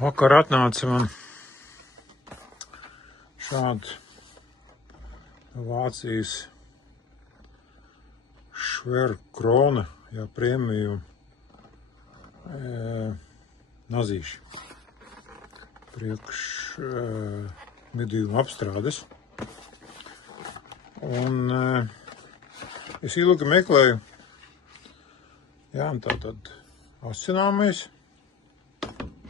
Vakar atnāca man šāds Vācijas Šverkrona, premium nazīši priekš medījuma apstrādes. Un es ilgi meklēju, un tātad asināmies,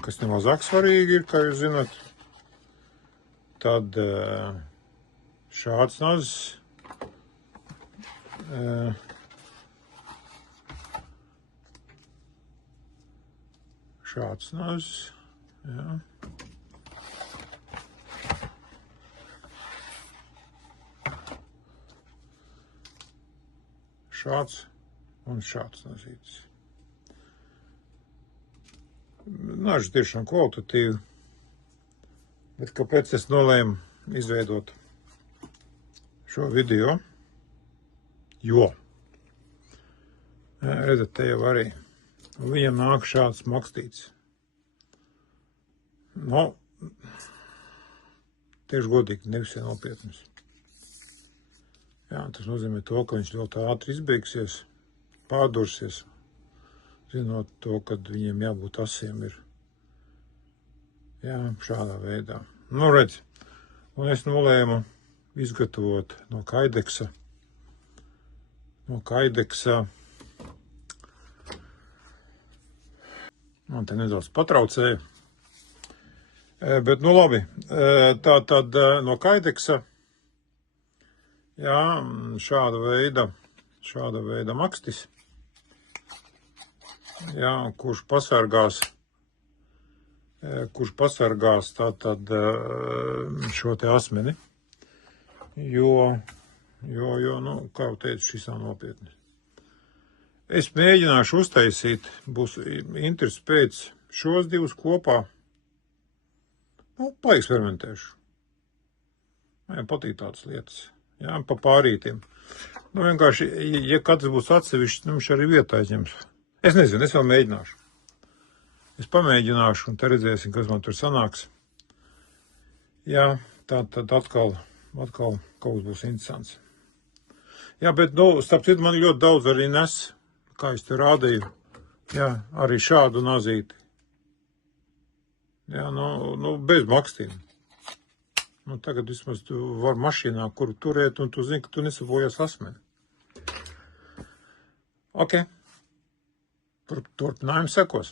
kas nemazāk svarīgi ir, kā jūs zināt. Tad šāds nazis, šāds un šāds nazītis. Naži tiešām kvalitatīvi, bet kāpēc es nolēmu izveidot šo video? Jo, redzat, te jau arī viņam nāk šāds makstīts. Tieši godīgi, nevis nopietnis. Tas nozīmē to, ka viņš ļoti ātri izbeigsies, pārdursies, zinot to, kad viņiem jābūt asiem ir. Šādā veidā. Redz, un es nolēmu izgatavot no Kaideksa. Man te nedaudz patraucēja. Bet, labi, tā tad no Kaideksa, šāda veida makstis, kurš pasargās tātad šo te asmeni, jo, kā jau teicu, šis nav nopietni. Es mēģināšu uztaisīt, būs interesi pēc šos divus kopā, paeksperimentēšu. Man patīk tādas lietas, pa pārītiem. Vienkārši, ja katrs būs atsevišķi, viņš arī vietā aizņems. Es nezinu, es vēl mēģināšu. Es pamēģināšu, un te redzēsim, kas man tur sanāks. Tad atkal kaut kas būs interesants. Bet, starp citu, man ļoti daudz arī nes, kā es te rādīju, arī šādu nazīti. Bez makstīm. Tagad vismaz tu var mašīnā, kuru turēt, un tu zini, ka tu nesabojās asmeni. Ok. Turpinājums sekos.